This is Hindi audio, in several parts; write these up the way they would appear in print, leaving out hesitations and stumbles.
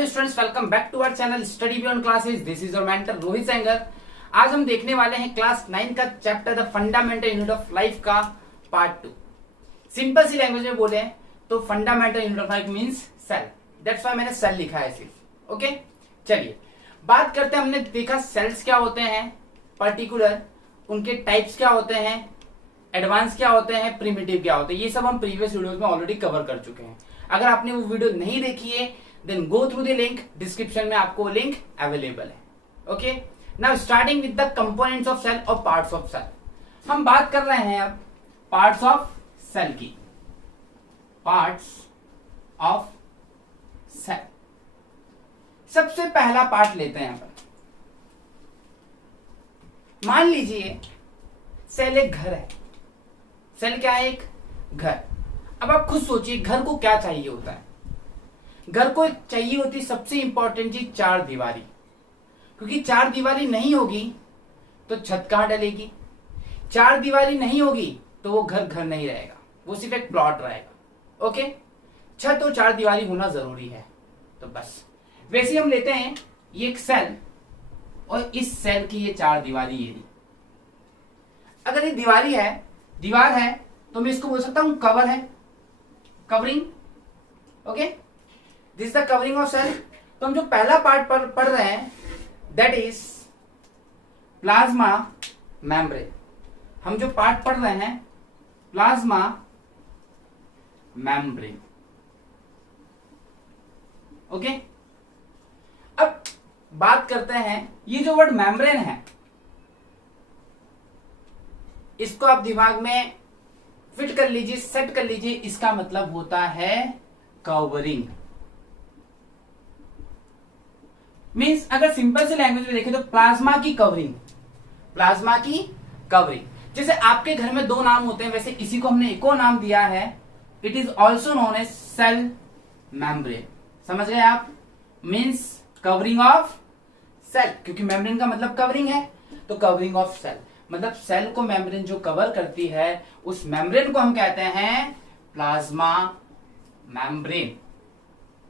Hello students, welcome back to our channel study beyond classes. This is your mentor Rohit Sengar. आज हम देखने वाले हैं क्लास 9 का chapter the fundamental unit of life का पार्ट 2। सिंपल सी लैंग्वेज में बोले तो fundamental unit of life means cell. That's why मैंने सेल लिखा है सिर्फ। ओके, चलिए बात करते हैं। हमने देखा सेल्स क्या होते हैं, पर्टिकुलर उनके टाइप्स क्या होते हैं, एडवांस क्या होते हैं, प्रिमिटिव क्या होते हैं। ये सब हम प्रीवियस वीडियोस में ऑलरेडी कवर कर चुके हैं। अगर आपने वो वीडियो नहीं देखी है then go through the link, description में आपको लिंक अवेलेबल है। Okay, now starting with the components of cell और पार्ट्स ऑफ सेल। हम बात कर रहे हैं अब पार्ट्स ऑफ सेल की। पार्ट्स ऑफ सेल, सबसे पहला पार्ट लेते हैं यहां पर। मान लीजिए सेल एक घर है। सेल क्या है? एक घर। अब आप खुद सोचिए घर को क्या चाहिए होता है। घर को चाहिए होती सबसे इंपॉर्टेंट चीज चार दीवारी, क्योंकि चार दीवारी नहीं होगी तो छत कहां डलेगी। चार दीवारी नहीं होगी तो वो घर घर नहीं रहेगा, वो सिर्फ एक प्लॉट रहेगा। ओके, छत और चार दीवारी होना जरूरी है। तो बस वैसे हम लेते हैं ये एक सेल और इस सेल की ये चार दीवारी। ये अगर ये दीवारी है, दीवार है, तो मैं इसको बोल सकता हूं कवर है, covering. Okay, this is the covering of cell. तो हम जो पहला पार्ट पढ़ रहे हैं दैट इज प्लाज्मा मेम्ब्रेन। हम जो पार्ट पढ़ रहे हैं प्लाज्मा मेम्ब्रेन। ओके, अब बात करते हैं ये जो वर्ड मेम्ब्रेन है इसको आप दिमाग में फिट कर लीजिए, सेट कर लीजिए। इसका मतलब होता है कवरिंग। मींस अगर सिंपल से लैंग्वेज में देखें तो प्लाज्मा की कवरिंग। प्लाज्मा की कवरिंग। जैसे आपके घर में दो नाम होते हैं, वैसे इसी को हमने एक और नाम दिया है। It is also known as cell membrane. समझ गए आप? मींस कवरिंग ऑफ सेल, क्योंकि मेम्ब्रेन का मतलब कवरिंग है। तो कवरिंग ऑफ सेल मतलब सेल को मेम्ब्रेन जो कवर करती है उस मेम्ब्रेन को हम कहते हैं प्लाज्मा मेम्ब्रेन।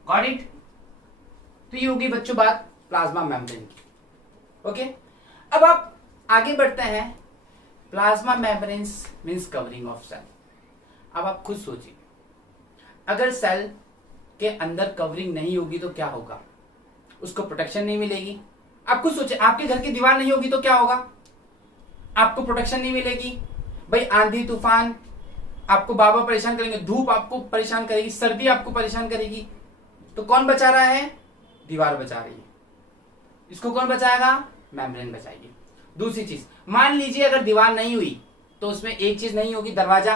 Got it? तो ये होगी बच्चों बात प्लाज्मा मेम्ब्रेन की। ओके, अब आप आगे बढ़ते हैं। Plasma membrane means covering of cell. अब आप खुद सोचिए, अगर सेल के अंदर कवरिंग नहीं होगी तो क्या होगा? उसको प्रोटेक्शन नहीं मिलेगी। आप खुद सोचिए, आपके घर की दीवार नहीं होगी तो क्या होगा? आपको प्रोटेक्शन नहीं मिलेगी। भाई आंधी तूफान आपको बार बार परेशान करेंगे, धूप आपको परेशान करेगी, सर्दी आपको परेशान करेगी। तो कौन बचा रहा है? दीवार बचा रही है। इसको कौन बचाएगा? मेम्ब्रेन बचाएगी। दूसरी चीज, मान लीजिए अगर दीवार नहीं हुई तो उसमें एक चीज नहीं होगी, दरवाजा।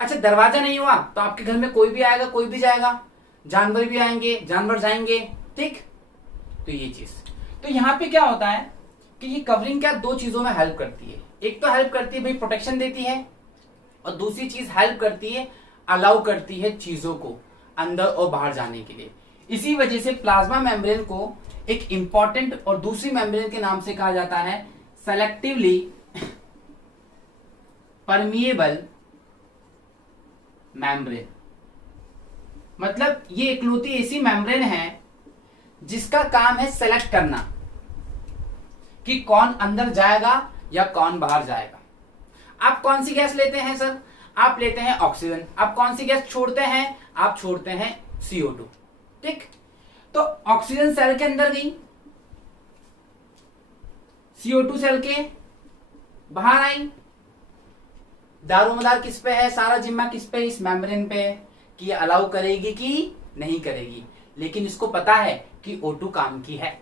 अच्छा, दरवाजा नहीं हुआ तो आपके घर में कोई भी आएगा, कोई भी जाएगा, जानवर भी आएंगे, जानवर जाएंगे। ठीक, तो ये चीज। तो यहां पे क्या होता है कि ये कवरिंग क्या दो चीजों में हेल्प करती है। एक तो हेल्प करती है भाई प्रोटेक्शन देती है, और दूसरी चीज हेल्प करती है अलाउ करती है चीजों को अंदर और बाहर जाने के लिए। इसी वजह से प्लाज्मा मेम्ब्रेन को एक इंपॉर्टेंट और दूसरी मेम्ब्रेन के नाम से कहा जाता है सेलेक्टिवली परमिएबल मेम्ब्रेन। मतलब ये इकलौती ऐसी मेम्ब्रेन है जिसका काम है सेलेक्ट करना कि कौन अंदर जाएगा या कौन बाहर जाएगा। आप कौन सी गैस लेते हैं सर? आप लेते हैं ऑक्सीजन। आप कौन सी गैस छोड़ते हैं? आप छोड़ते हैं CO2। ठीक, तो ऑक्सीजन सेल के अंदर गई, CO2 सेल के बाहर आई। दारोमदार किस पे है? सारा जिम्मा किस पे? इस मेम्ब्रेन पे कि अलाउ करेगी कि नहीं करेगी। लेकिन इसको पता है कि O2 काम की है,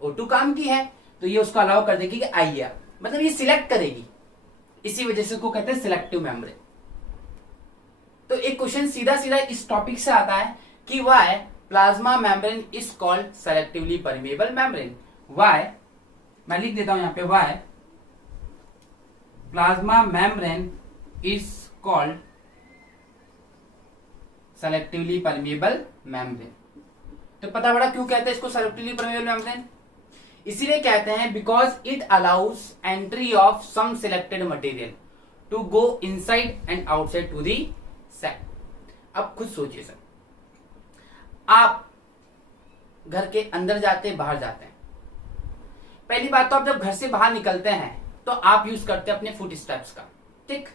O2 काम की है, तो ये उसको अलाउ कर देगी कि आइए। मतलब ये सिलेक्ट करेगी। इसी वजह से इसको कहते हैं सिलेक्टिव मेम्ब्रेन। तो एक क्वेश्चन सीधा सीधा इस टॉपिक से आता है कि why plasma membrane is called selectively permeable membrane. Why, मैं लिख देता हूं यहां पे, why plasma membrane is called selectively permeable membrane. तो पता पड़ा क्यों कहते हैं इसको सेलेक्टिवली परमिएबल मेम्ब्रेन? इसीलिए कहते हैं because it allows entry of some selected material to go inside and outside to the cell. अब खुद सोचिए सर, आप घर के अंदर जाते हैं, बाहर जाते हैं? पहली बात तो आप जब घर से बाहर निकलते हैं तो आप यूज करते हैं अपने फुट स्टेप्स का, ठीक।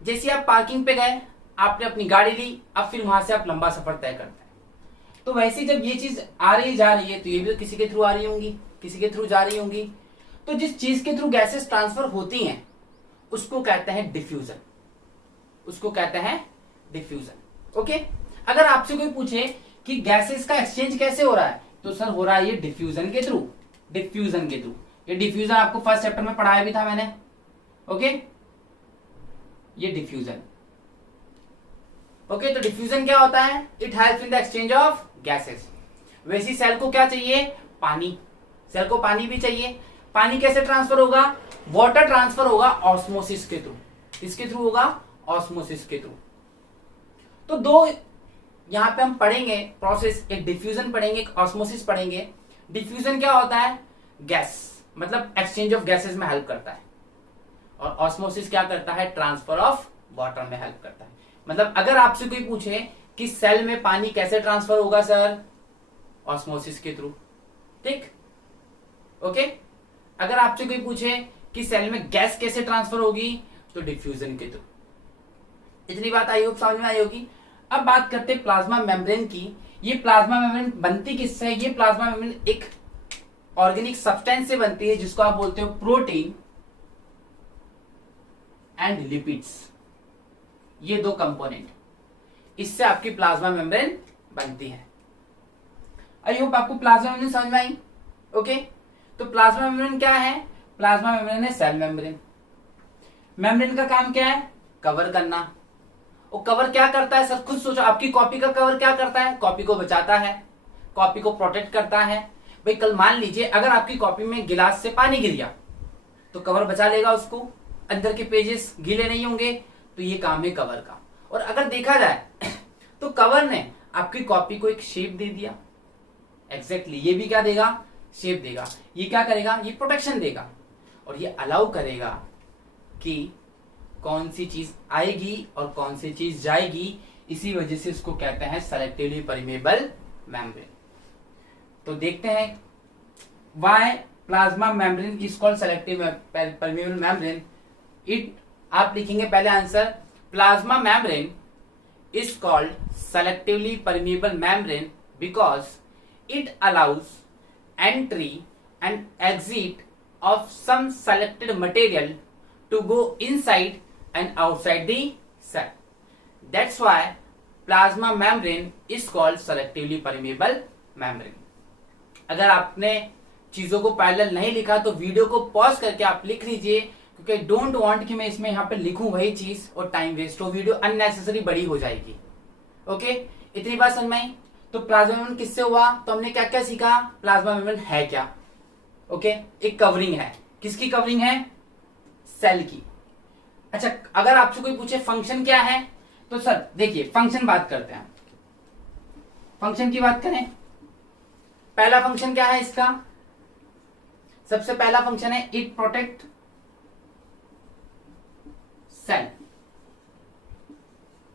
जैसे आप पार्किंग पे गए, आपने अपनी गाड़ी ली, अब फिर वहां से आप लंबा सफर तय करते हैं। तो वैसे जब ये चीज आ रही जा रही है तो ये भी तो किसी के थ्रू आ रही होंगी, किसी के थ्रू जा रही होंगी। तो जिस चीज के थ्रू गैसेस ट्रांसफर होती हैं उसको कहते हैं डिफ्यूजन, उसको कहते हैं डिफ्यूजन। ओके, अगर आपसे कोई पूछे कि गैसेस का एक्सचेंज कैसे हो रहा है, तो सर हो रहा है ये डिफ्यूजन के थ्रू, डिफ्यूजन के थ्रू। ये डिफ्यूजन आपको फर्स्ट चैप्टर में पढ़ाया भी था मैंने। ओके, ये डिफ्यूजन। ओके, तो डिफ्यूजन क्या होता है? It helps in the exchange of gases. वैसे सेल को क्या चाहिए? पानी। सेल को पानी भी चाहिए। पानी कैसे ट्रांसफर होगा? वाटर ट्रांसफर होगा ऑस्मोसिस के थ्रू। इसके थ्रू होगा ऑस्मोसिस के थ्रू। तो दो यहां पे हम पढ़ेंगे प्रोसेस, एक डिफ्यूजन पढ़ेंगे, एक ऑस्मोसिस पढ़ेंगे। डिफ्यूजन क्या होता है? गैस, मतलब एक्सचेंज ऑफ गैसेस में हेल्प करता है। और ऑस्मोसिस क्या करता है? ट्रांसफर ऑफ वाटर में हेल्प करता है। मतलब अगर आपसे कोई पूछे कि सेल में पानी कैसे ट्रांसफर होगा सर? ऑस्मोसिस के थ्रू, ठीक। ओके, अगर आपसे कोई पूछे कि सेल में गैस कैसे ट्रांसफर होगी, तो डिफ्यूजन के थ्रू। इतनी बात आई होप समझ में आई होगी। अब बात करते हैं प्लाज्मा मेम्ब्रेन की। ये प्लाज्मा मेम्ब्रेन बनती किससे है? ये प्लाज्मा मेम्ब्रेन एक ऑर्गेनिक सब्सटेंस से बनती है जिसको आप बोलते हो प्रोटीन एंड लिपिड्स। ये दो कंपोनेंट, इससे आपकी प्लाज्मा मेम्ब्रेन बनती है। आई होप आपको प्लाज्मा मेम्ब्रेन समझ में आई। ओके, तो प्लाज्मा मेम्ब्रेन क्या है? प्लाज्मा मेम्ब्रेन है सेल मेम्ब्रेन। मेम्ब्रेन का काम क्या है? कवर करना। वो कवर क्या करता है सर? खुद सोचो, आपकी कॉपी का कवर क्या करता है? कॉपी को बचाता है, कॉपी को प्रोटेक्ट करता है। भाई कल मान लीजिए अगर आपकी कॉपी में गिलास से पानी गिर गया तो कवर बचा लेगा उसको, अंदर के पेजेस गीले नहीं होंगे। तो ये काम है कवर का। और अगर देखा जाए तो कवर ने आपकी कॉपी को एक शेप दे दिया। एग्जैक्टली, ये भी क्या देगा? शेप देगा। ये क्या करेगा? ये प्रोटेक्शन देगा। और ये अलाउ करेगा कि कौन सी चीज आएगी और कौन सी चीज जाएगी। इसी वजह से इसको कहते हैं सेलेक्टिवली परमेबल मेम्ब्रेन। तो देखते हैं why plasma membrane is called selective permeable membrane. It, आप लिखेंगे पहले answer, plasma membrane is called selectively permeable membrane because it allows entry and exit of some selected material to go inside and outside the cell. That's why plasma membrane is called selectively permeable membrane. अगर आपने चीजों को पैरेलल नहीं लिखा तो वीडियो को पॉज करके आप लिख लीजिए, क्योंकि डोंट वांट कि मैं इसमें यहाँ पे लिखूं वही चीज और टाइम वेस्ट हो, वीडियो अननेसेसरी बड़ी हो जाएगी। ओके, इतनी बात समझ में आई। तो प्लाज्मा मेम्ब्रेन किससे हुआ? तो हमने क्या क्या सीखा? प्लाज्मा मेम्ब्रेन है क्या? ओके, एक कवरिंग है। किसकी कवरिंग है? सेल की। अच्छा, अगर आपसे कोई पूछे फंक्शन क्या है, तो सर देखिए फंक्शन बात करते हैं। फंक्शन की बात करें, पहला फंक्शन क्या है इसका? सबसे पहला फंक्शन है इट प्रोटेक्ट सेल।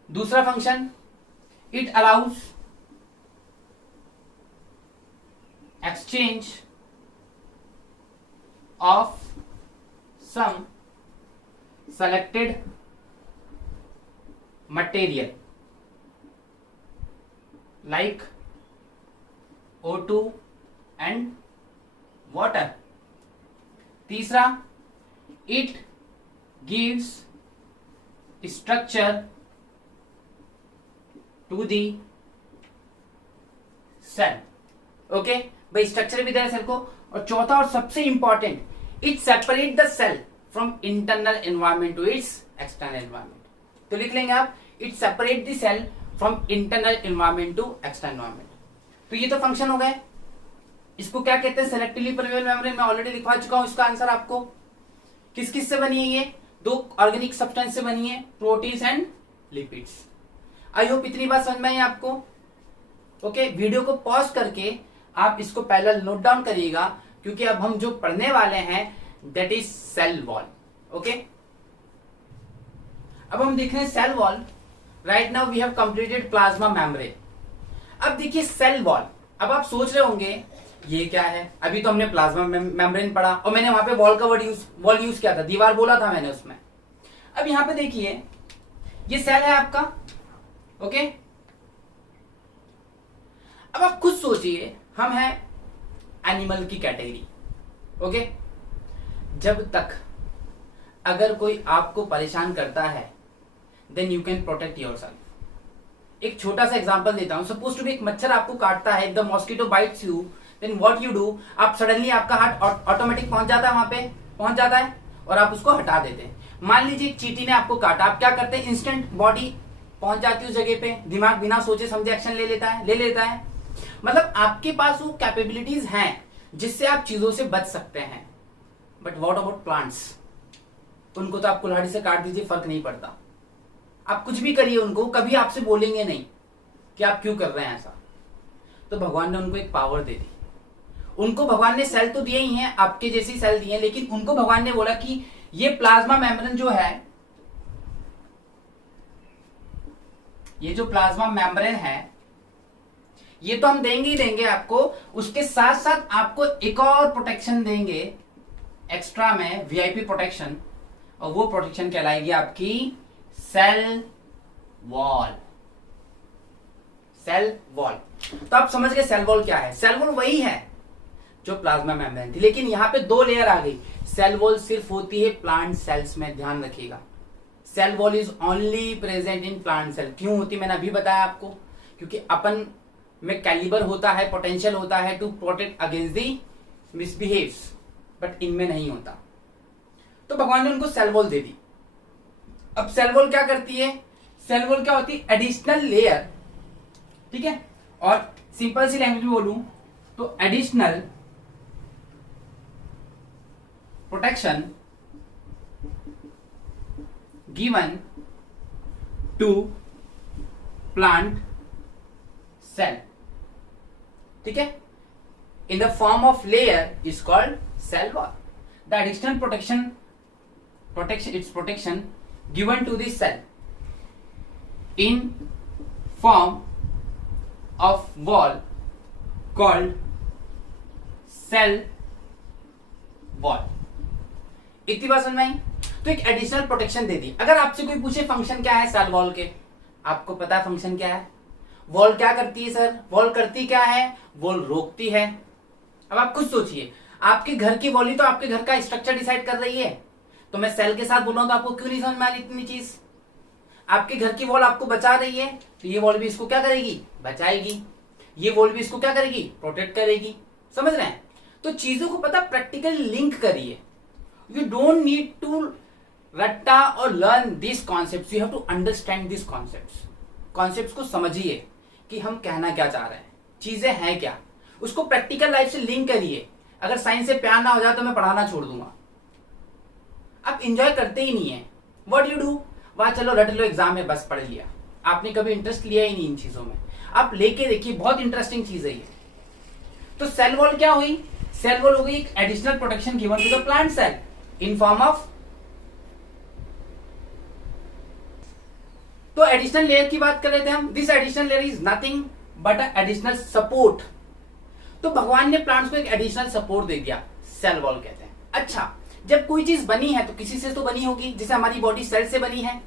दूसरा function it allows exchange of some selected material like O2 and water. तीसरा, it gives structure to the cell. ओके भाई, स्ट्रक्चर भी दे सेल को। और चौथा और सबसे important, it separate the cell from internal environment to its external environment. तो लिख लेंगे आप, it separate the cell from internal environment to external environment. तो ये तो फंक्शन हो गए। इसको क्या कहते हैं? Selectively permeable membrane. मैं ऑलरेडी लिखवा चुका हूं इसका आंसर आपको। किस किस से बनी है? ये दो ऑर्गेनिक सब्सटेंस से बनी है, proteins and lipids. I hope इतनी बात समझ में आई आपको। ओके, वीडियो को पॉज करके आप इसको पहले नोट डाउन करिएगा, क्योंकि अब हम जो पढ़ने वाले हैं that is cell wall. Okay, अब हम देख रहे हैं cell wall. Right now we have completed plasma membrane. अब देखिए सेल वॉल। अब आप सोच रहे होंगे ये क्या है, अभी तो हमने प्लाज्मा मेम्ब्रेन पढ़ा और मैंने वहां पे वॉल का वॉल यूज किया था, दीवार बोला था मैंने उसमें। अब यहां पे देखिए ये सेल है आपका, ओके। अब आप खुद सोचिए, हम हैं एनिमल की कैटेगरी, ओके। जब तक अगर कोई आपको परेशान करता है then you can protect yourself. एक छोटा सा एग्जांपल देता हूं, सपोज टू बी एक मच्छर आपको काटता है, the mosquito bites you, then what you do, आप सडनली आपका हाथ ऑटोमेटिक पहुंच जाता है, वहां पे पहुंच जाता है और आप उसको हटा देते हैं। मान लीजिए एक चींटी ने आपको काटा, आप क्या करते हैं, इंस्टेंट बॉडी पहुंच जाती है उस जगह पे, दिमाग बिना सोचे समझे एक्शन ले लेता है। मतलब आपके पास वो कैपेबिलिटीज हैं जिससे आप चीजों से बच सकते हैं। बट व्हाट अबाउट प्लांट्स, उनको तो आप कुल्हाड़ी से काट दीजिए, फर्क नहीं पड़ता। आप कुछ भी करिए, उनको कभी आपसे बोलेंगे नहीं कि आप क्यों कर रहे हैं ऐसा। तो भगवान ने उनको एक पावर दे दी। उनको भगवान ने सेल तो दिए ही हैं, आपके जैसी सेल दिए हैं, लेकिन उनको भगवान ने बोला कि ये प्लाज्मा मेम्ब्रेन जो है, ये जो प्लाज्मा मेम्ब्रेन है, ये तो हम देंगे ही देंगे आपको, उसके साथ साथ आपको एक और प्रोटेक्शन देंगे एक्स्ट्रा में, वीआईपी प्रोटेक्शन, और वो प्रोटेक्शन कहलाएगी आपकी सेल वॉल। सेल वॉल, तो आप समझ गए सेल वॉल क्या है। सेल वॉल वही है जो प्लाज्मा मेम्ब्रेन थी, लेकिन यहां पे 2 लेयर आ गई। सेल वॉल सिर्फ होती है प्लांट सेल्स में, ध्यान रखिएगा। Cell wall is only present in plant cell. क्यों होती, मैंने अभी बताया आपको, क्योंकि अपन में कैलिबर होता है, पोटेंशियल होता है to protect against the misbehaves, but इनमें नहीं होता। तो भगवान ने उनको सेल वॉल दे दी। अब सेल वॉल क्या करती है, सेल वॉल क्या होती है, एडिशनल लेयर, ठीक है। और सिंपल सी लैंग्वेज में बोलूं तो additional protection given to plant cell, ठीक है, in the form of layer is called cell wall. The additional प्रोटेक्शन its protection given to the cell in form of wall called cell wall। इतनी बात समझ में आई। तो एक एडिशनल प्रोटेक्शन दे दी। अगर आपसे कोई पूछे फंक्शन क्या है सेल वॉल के, आपको पता है फंक्शन क्या है। वॉल क्या करती है सर, वॉल करती क्या है, वॉल रोकती है। अब आप खुद सोचिए, आपके घर की वॉल ही तो आपके घर का स्ट्रक्चर डिसाइड कर रही है। तो मैं सेल के साथ बोल रहा हूं तो आपको क्यों नहीं समझ में आ रही इतनी चीज। आपके घर की वॉल आपको बचा रही है, तो ये वॉल भी इसको क्या करेगी, बचाएगी। ये वॉल भी इसको क्या करेगी, प्रोटेक्ट करेगी। समझ रहे हैं। तो चीजों को पता प्रैक्टिकली लिंक करिए। यू डोंट नीड टू रट्टा और learn this concept, you have to understand this concept. Concept को समझिए कि हम कहना क्या चाह रहे हैं, चीजें हैं क्या, उसको प्रैक्टिकल लाइफ से लिंक करिए। अगर साइंस से प्यार ना हो जाए तो मैं पढ़ाना छोड़ दूंगा। आप इंजॉय करते ही नहीं है। व्हाट यू डू, वहां चलो रट लो, एग्जाम में बस पढ़ लिया, आपने कभी इंटरेस्ट लिया ही नहीं इन चीजों में। आप लेके देखिए, बहुत इंटरेस्टिंग चीज है ये। तो सेल वॉल क्या हुई, सेल वॉल हो गई एक additional protection given to the plant cell in form of, तो एडिशनल लेयर की बात कर रहे थे हम। This additional layer is nothing but additional support. तो भगवान ने प्लांट्स को एक एडिशनल सपोर्ट दे दिया, सेल वॉल कहते हैं। अच्छा, जब कोई चीज बनी है तो किसी से तो बनी होगी, जैसे हमारी बॉडी सेल से बनी है,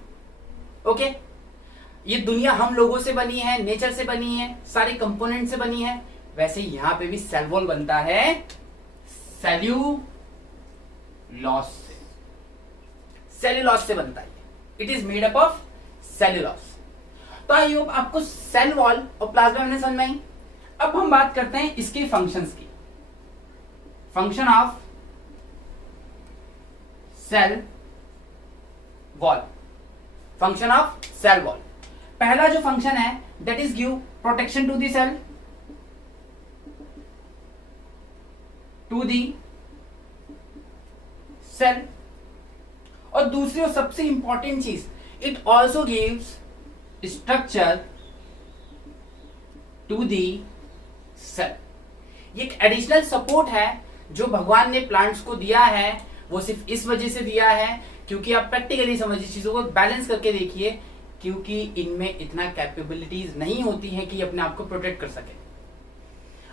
ओके। ये दुनिया हम लोगों से बनी है, नेचर से बनी है, सारे कंपोनेंट से बनी है। वैसे यहां पे भी सेल वॉल बनता है सेल्यूलोज से, सेल्यूलोज से बनता है। It is made up of cellulose. तो आई होप आपको सेल वॉल और प्लाज्मा मेम्ब्रेन समझ में आई। अब हम बात करते हैं इसके फंक्शंस की। Function of cell wall, function of cell wall. पहला जो फंक्शन है that is give protection to the cell, to the cell. और दूसरी और सबसे इंपॉर्टेंट चीज, it also gives structure to the cell. ये एक एडिशनल सपोर्ट है जो भगवान ने प्लांट्स को दिया है। वो सिर्फ इस वजह से दिया है क्योंकि आप प्रैक्टिकली समझिए, चीजों को बैलेंस करके देखिए, क्योंकि इनमें इतना कैपेबिलिटीज नहीं होती है कि अपने आप को प्रोटेक्ट कर सके।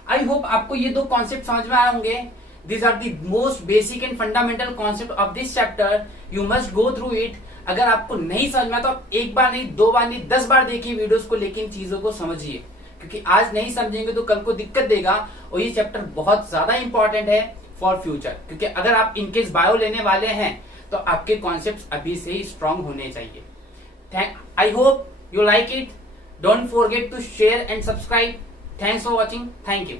आई होप आपको ये दो कॉन्सेप्ट समझ में आए होंगे. These are the most basic and fundamental concept of this chapter. You must go through it. अगर आपको नहीं समझ में तो आप एक बार नहीं, 2 बार नहीं, 10 बार देखिए वीडियोस को, लेकिन चीजों को समझिए, क्योंकि आज नहीं समझेंगे तो कल को दिक्कत देगा. और ये चैप्टर बहुत ज्यादा इंपॉर्टेंट है फॉर फ्यूचर, क्योंकि अगर आप इनकेस बायो लेने वाले हैं तो आपके कॉन्सेप्ट अभी से ही स्ट्रांग होने चाहिए. I hope you like it. Don't forget to share and subscribe. Thanks for watching. Thank you.